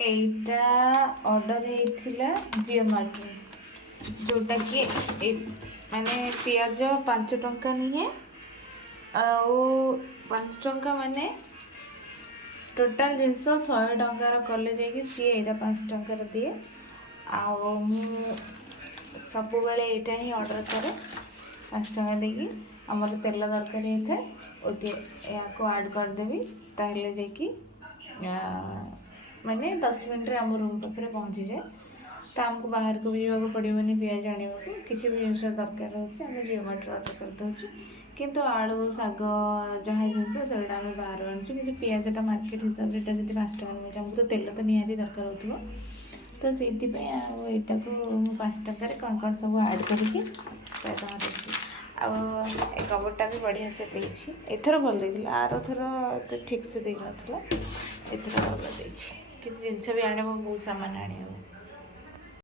এইটা অର୍ଡ଼ର ହେଇଥିଲା ଜିଓ ମାର୍ଟରେ, ଯେଉଁଟାକି ମାନେ ପିଆଜ 5 ଟଙ୍କା ନୁହେଁ, ଆଉ 5 ଟଙ୍କା ମାନେ ଟୋଟାଲ୍ ଜିନିଷ 100 ଟଙ୍କାର କଲେ ଯାଇକି ସିଏ ଏଇଟା 5 ଟଙ୍କାର ଦିଏ। ଆଉ ମୁଁ ସବୁବେଳେ ଏଇଟା ହିଁ ଅର୍ଡ଼ର କରେ 5 ଟଙ୍କା ଦେଇକି। ଆମର ତେଲ ଦରକାର ହେଇଥାଏ, ଏହାକୁ ଆଡ଼୍ କରିଦେବି, ତାହେଲେ ଯାଇକି ମାନେ 10 ମିନିଟ୍ରେ ଆମ ରୁମ୍ ପାଖରେ ପହଞ୍ଚିଯାଏ। ତ ଆମକୁ ବାହାରକୁ ବି ଯିବାକୁ ପଡ଼ିବନି ପିଆଜ ଆଣିବାକୁ। କିଛି ବି ଜିନିଷ ଦରକାର ହେଉଛି ଆମେ ଜିଓ ମାର୍ଟରୁ ଅର୍ଡ଼ର କରିଦେଉଛୁ। କିନ୍ତୁ ଆଳୁ, ଶାଗ, ଯାହା ଜିନିଷ ସେଗୁଡ଼ା ଆମେ ବାହାରୁ ଆଣୁଛୁ। କିନ୍ତୁ ପିଆଜଟା ମାର୍କେଟ ହିସାବରେ ଏଇଟା ଯଦି 5 ଟଙ୍କା ମିଳୁଛି, ଆମକୁ ତ ତେଲ ତ ନିହାତି ଦରକାର ହେଉଥିବ। ତ ସେଇଥିପାଇଁ ଆଉ ଏଇଟାକୁ ମୁଁ 5 ଟଙ୍କାରେ କ'ଣ ସବୁ ଆଡ଼୍ କରିକି 100 ଟଙ୍କା ଦେଇଛି। ଆଉ ଏ କଭର୍ଟା ବି ବଢ଼ିଆ ସେ ଦେଇଛି। ଏଥର ଭଲ ଦେଇଥିଲା, ଆରଥର ଏତେ ଠିକ୍ ସେ ଦେଇନଥିଲା, ଏଥର ଭଲ ଦେଇଛି। କିଛି ଜିନିଷ ବି ଆଣିବ, ବହୁତ ସାମାନ ଆଣିବ।